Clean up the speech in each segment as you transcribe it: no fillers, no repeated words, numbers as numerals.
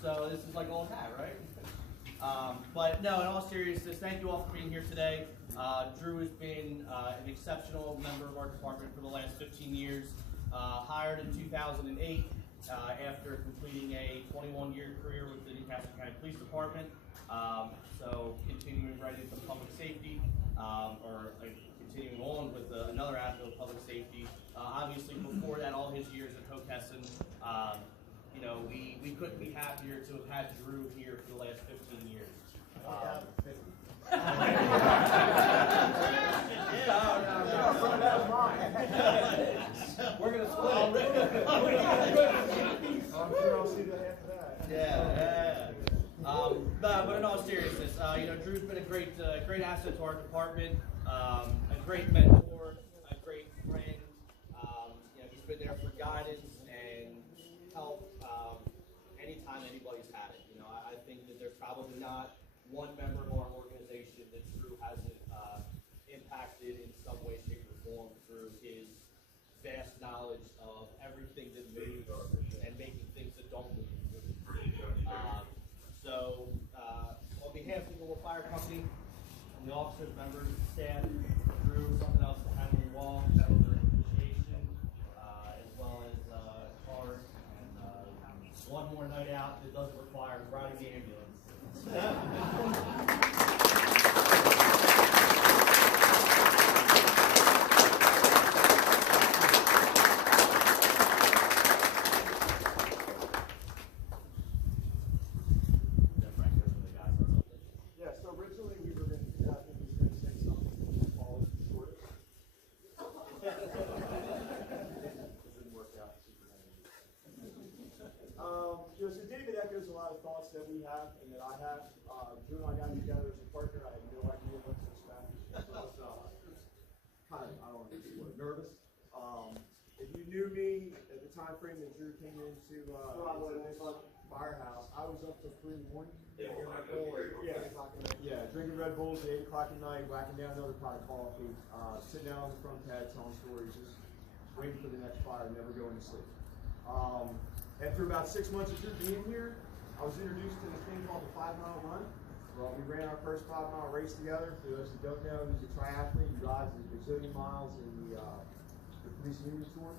So this is like old hat, right? But no, in all seriousness, thank you all for being here today. Drew has been an exceptional member of our department for the last 15 years. Hired in 2008 after completing a 21-year career with the Newcastle County Police Department. So continuing right into public safety, or continuing on with another avenue of public safety. Obviously, before that, all his years at Hockessin, you know, we couldn't be happier to have had Drew here for the last 15 years. We're gonna split it. I'm sure I'll see the half of that. Yeah. But in all seriousness, you know, Drew's been a great asset to our department, a great mentor, a great friend. You know, he's been there for guidance and help anytime anybody's had it. You know, I think that there's probably not one member of our organization that Drew hasn't impacted in some way, shape, or form through his vast knowledge of everything that moves and making things that don't move. So, on behalf of the Global Fire Company, and the officers, members, staff, Drew, something else to Henry Wall, their appreciation, as well as card, and one more night out that doesn't require riding the ambulance. So David echoes a lot of thoughts that we have and that I have. Drew and I got together as a partner. I had no idea what to expect. So I was kind of, I don't know, nervous. If you knew me at the time frame that Drew came into this firehouse, I was up till 3 in the morning. Drinking Red Bulls at 8 o'clock at night, whacking down another pot of coffee, sitting down on the front pad telling stories, just waiting for the next fire, never going to sleep. After about 6 months of Drew being here, I was introduced to this thing called the 5-mile run. Well, we ran our first 5-mile race together. For those who don't know, he's a triathlete. He rides a bazillion miles in the police unity tour,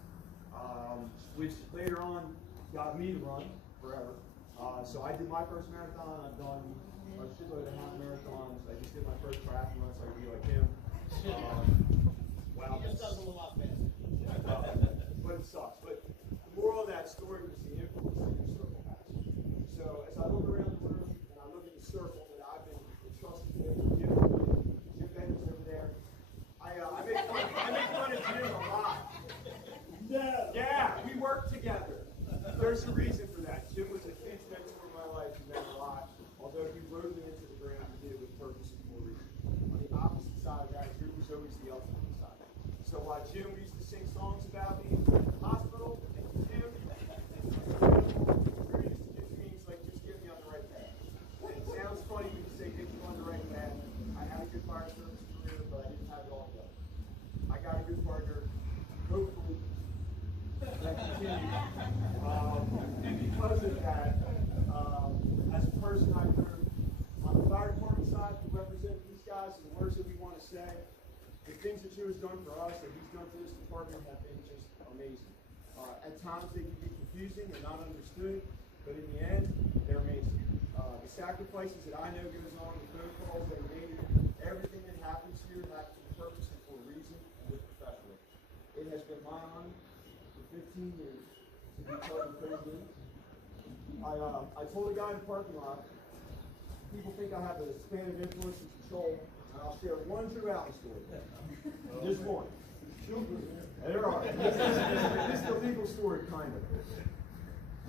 which later on got me to run forever. So I did my first marathon. I've done a shitload of half marathons. I just did my first triathlon so I could be like him. Wow. He just does a lot faster. But it sucks. But the moral of that story was the influence that your circle has. So as I look around the room and I look at the circle that I've been entrusted with, Jim Bennett's over there. I make fun of Jim a lot. Yeah, we work together. There's a reason for that. Jim was a huge mentor in my life. He meant a lot. Although he rode me into the ground, he did it with purpose and for reason. On the opposite side of that, Drew was always the ultimate side. So while Jim used to sing songs about me in the hospital, Jim used to give things like just get me on the right path. And it sounds funny when you say get you on the right path. I had a good fire service career, but I didn't have it all together. I got a good partner, hopefully, that continues. And because of that, as a person I grew on the fire department side, we represent these guys and the words that we want to say. The things that Drew has done for us, that he's done for this department, have been just amazing. At times they can be confusing and not understood, but in the end, they're amazing. The sacrifices that I know goes on, the phone calls that are made, everything that happens here happens for purpose and for a reason and with professionalism. It has been my honor for 15 years to be part of the president. I told a guy in the parking lot, people think I have a span of influence and control. And I'll share one Drew Allen story. Just one. There are. This is the legal story, kind of.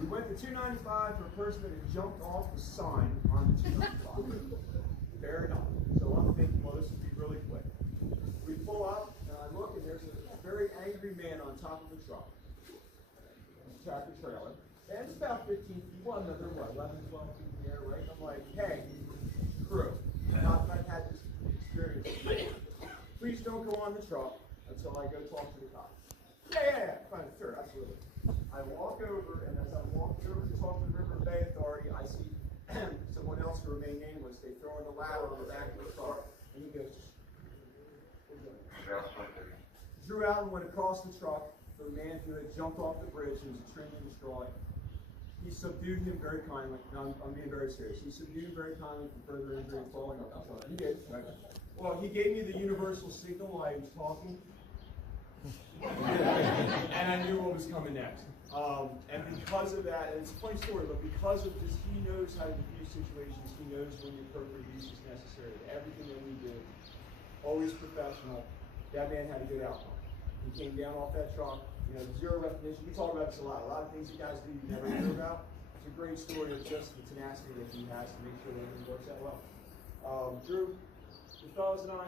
We went to 295 for a person that had jumped off the sign on the 295. Fair enough. So I'm thinking, well, this would be really quick. We pull up, and I look, and there's a very angry man on top of the truck. Tractor trailer. And it's about 15 feet, well, another, 11, 12 feet in the air, right? I'm like, hey, crew, not that I've had this experience. Please don't go on the truck until I go talk to the cops. Yeah, fine, sure, absolutely. I walk over, and as I walk talk to the River and Bay Authority. I see someone else who remain nameless. They throw in the ladder on the back of the truck, and he goes. Drew Allen went across the truck for the man who had jumped off the bridge and was extremely distraught. He subdued him very kindly. No, I'm being very serious. He subdued him very kindly from further injury and falling off the truck. He did. Right. Well, he gave me the universal signal while he was talking. And I knew what was coming next. And because of that, and it's a funny story, but because of this, he knows how to diffuse situations. He knows when the appropriate use is necessary. Everything that we do, always professional. That man had a good outcome. He came down off that truck, zero recognition. We talk about this a lot. A lot of things you guys do you never hear about. It's a great story of just the tenacity that he has to make sure that everything works out well. Drew, the fellas and I,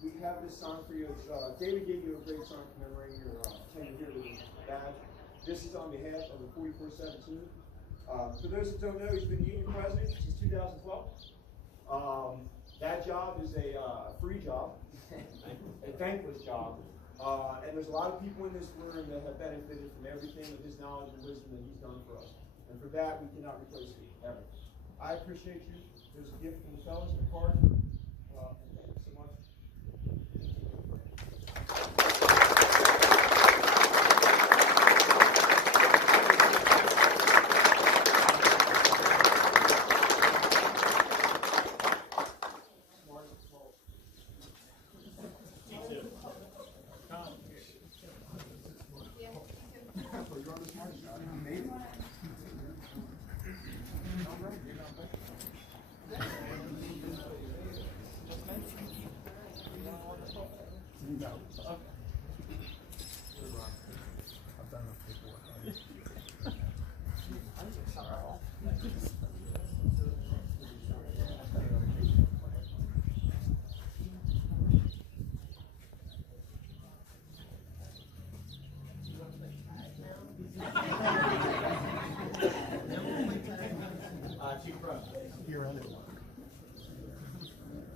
we have this sign for you. It's, David gave you a great sign commemorating your tenure here with his badge. This is on behalf of the 4417. For those that don't know, he's been union president since 2012. That job is a free job, a thankless job. And there's a lot of people in this room that have benefited from everything of his knowledge and wisdom that he's done for us. And for that, we cannot replace you, ever. I appreciate you. There's a gift from the fellas in the card. Thank you so much.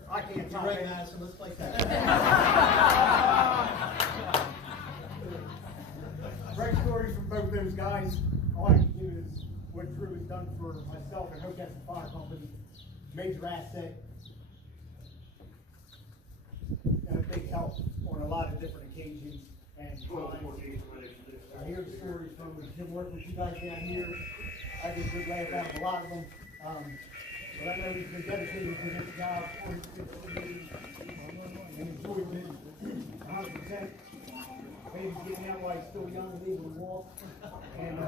I can't talk right now, so let's play that. Great stories from both those guys. All I can do is what Drew has done for myself and Hokasson Fire Company. Major asset. And a big help on a lot of different occasions. And I hear the stories from him working with you guys down here. I get a good laugh out of a lot of them. But I know he's been dedicated to this job for his 15 years and enjoys it 100%. Baby's getting out while he's still young and able to walk. And, but,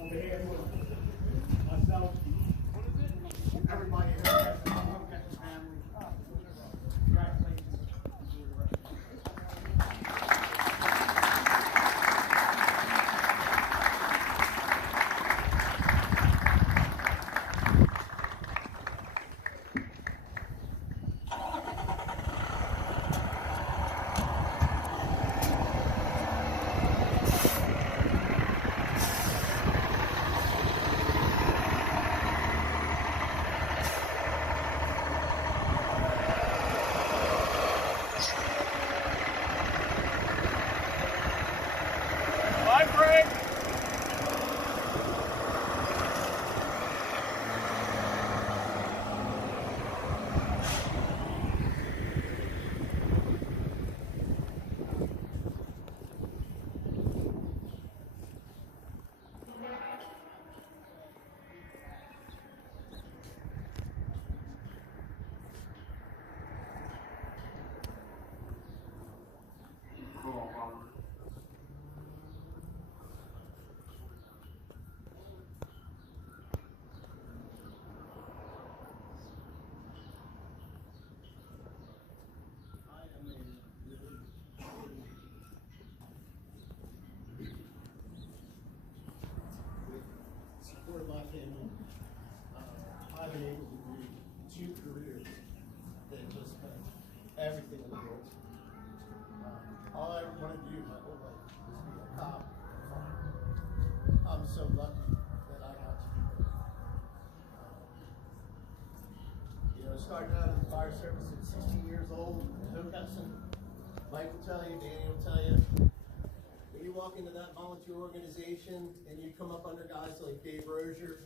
on behalf of myself, everybody in the Hokasson family, congratulations. Support my family. I've been able to do 2 careers that just have everything in the world. All I ever wanted to do my whole life was be a cop and a fireman. I'm so lucky that I got to do that. Starting out in the fire service at 16 years old in Hokasson. Mike will tell you, Danny will tell you, walk into that volunteer organization and you come up under guys like Dave Rozier,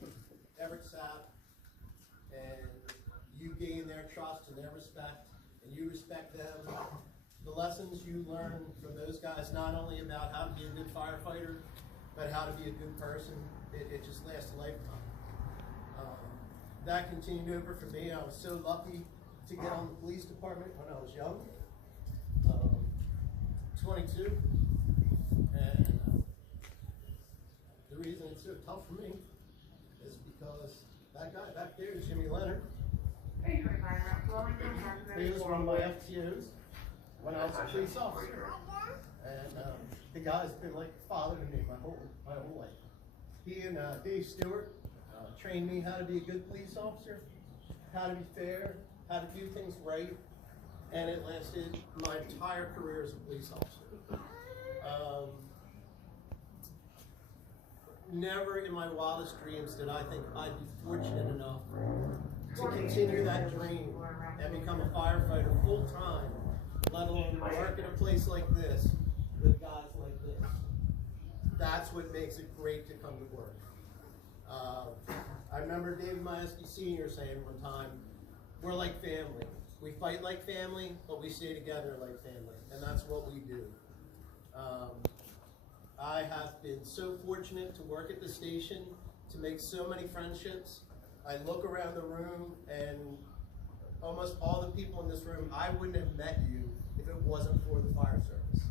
Everett Sapp, and you gain their trust and their respect, and you respect them. The lessons you learn from those guys, not only about how to be a good firefighter, but how to be a good person, it just lasts a lifetime. That continued over for me. I was so lucky to get on the police department when I was young, 22, and the reason it's so tough for me is because that guy back there, Jimmy Leonard, he was one of my FTOs when I was a police officer, and the guy's been like a father to me my whole life. He and Dave Stewart trained me how to be a good police officer, how to be fair, how to do things right, and it lasted my entire career as a police officer. Never in my wildest dreams did I think I'd be fortunate enough to continue that dream and become a firefighter full time, let alone work in a place like this with guys like this. That's what makes it great to come to work. I remember David Majewski Sr. saying one time, we're like family. We fight like family, but we stay together like family, and that's what we do. I have been so fortunate to work at the station, to make so many friendships. I look around the room, and almost all the people in this room, I wouldn't have met you if it wasn't for the fire service.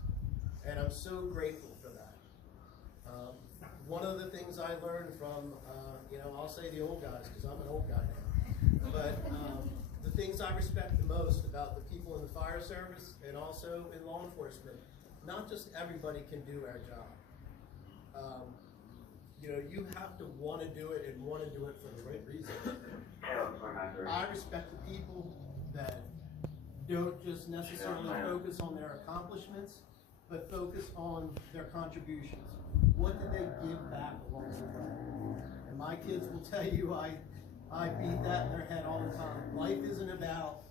And I'm so grateful for that. One of the things I learned from, I'll say the old guys, because I'm an old guy now, but the things I respect the most about the people in the fire service and also in law enforcement, not just everybody can do our job. You have to want to do it and want to do it for the right reason. I respect the people that don't just necessarily focus on their accomplishments, but focus on their contributions. What did they give back along the way? And my kids will tell you I beat that in their head all the time. Life isn't about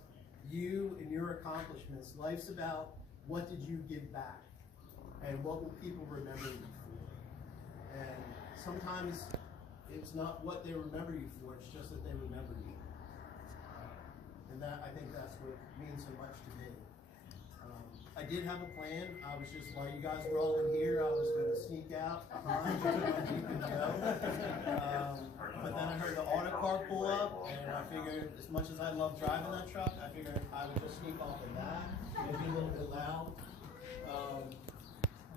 you and your accomplishments. Life's about what did you give back and what will people remember you for. And sometimes it's not what they remember you for, it's just that they remember you. And I think that's what means so much to me. I did have a plan. I was just, while you guys were all in here, I was going to sneak out behind you and you could go. But then I heard the auto car pull up, and I figured, as much as I love driving that truck, I figured I would just sneak off of that, maybe a little bit loud.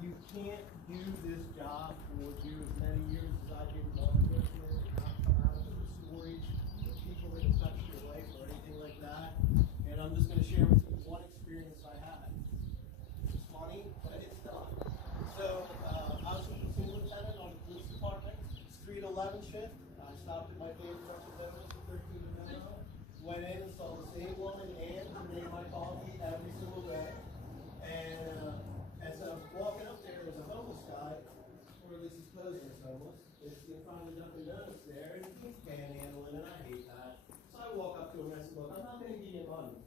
You can't do this job for you as many years as I did in law enforcement and not come out of it with stories of people that have touched your life or anything like that. And I'm just going to share with you one experience I had. It's funny, but it's done. So I was a platoon lieutenant on the police department, Street 11 shift. I stopped at my favorite representative for 13 minutes. Went in and saw the same woman, Ann, who made my coffee every single day. And as I'm walking up there, there's a homeless guy, or at least he's posing as homeless. It's in front of the Dunkin' Donuts there, and he's panhandling, and I hate that. So I walk up to him and I said, look, I'm not going to give you money,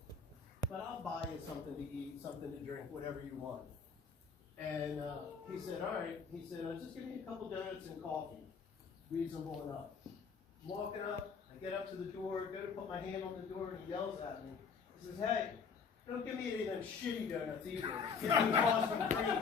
but I'll buy you something to eat, something to drink, whatever you want. And he said, all right. He said, just give me a couple donuts and coffee. Reasonable enough. I'm walking up, I get up to the door, go to put my hand on the door, and he yells at me. He says, hey, don't give me any of them shitty donuts either. Give me Boston cream.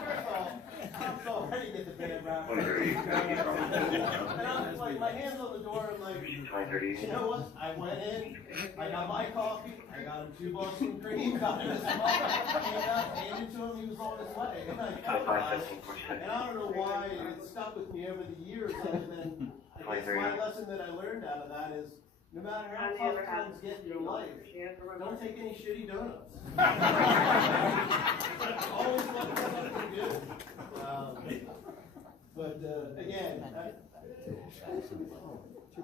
First of all, I'm already get the bad rap. And I'm like, my hand's on the door, I'm like, you know what? I went in, I got my coffee, I got him 2 Boston cream, got him his mother, handed to him, he was on his way. And I kept it. And I don't know why it stuck with me over the years, other than, I guess my lesson that I learned out of that is, no matter how tough times get in your life, don't take any shitty donuts. Always look for something good. Again,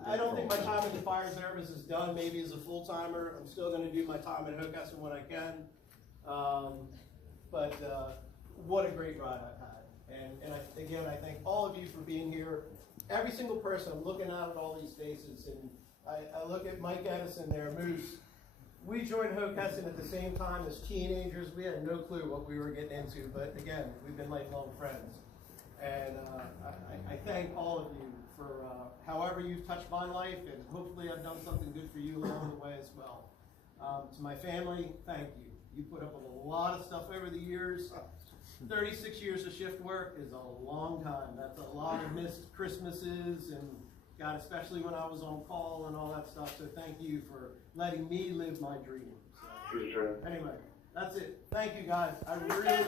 I don't think my time at the fire service is done. Maybe as a full-timer, I'm still going to do my time at Hookhausen when I can. What a great ride I've had. And I thank all of you for being here. Every single person, I'm looking out at all these faces, and I look at Mike Edison there, Moose. we joined Hokessen at the same time as teenagers. We had no clue what we were getting into, but again, we've been lifelong friends. And I thank all of you for however you've touched my life, and hopefully I've done something good for you along the way as well. To my family, thank you. You put up with a lot of stuff over the years. 36 years of shift work is a long time. That's a lot of missed Christmases, and God, especially when I was on call and all that stuff. So thank you for letting me live my dream. So, anyway, that's it. Thank you, guys. I really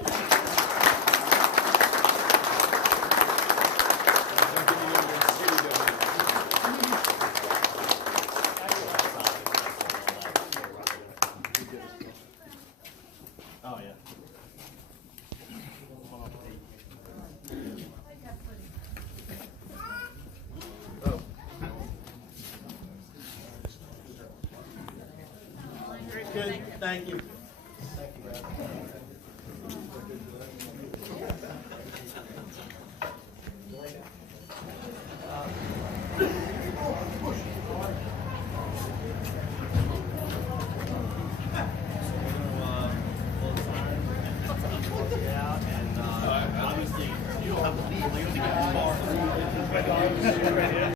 Oh, yeah. Good. Thank you.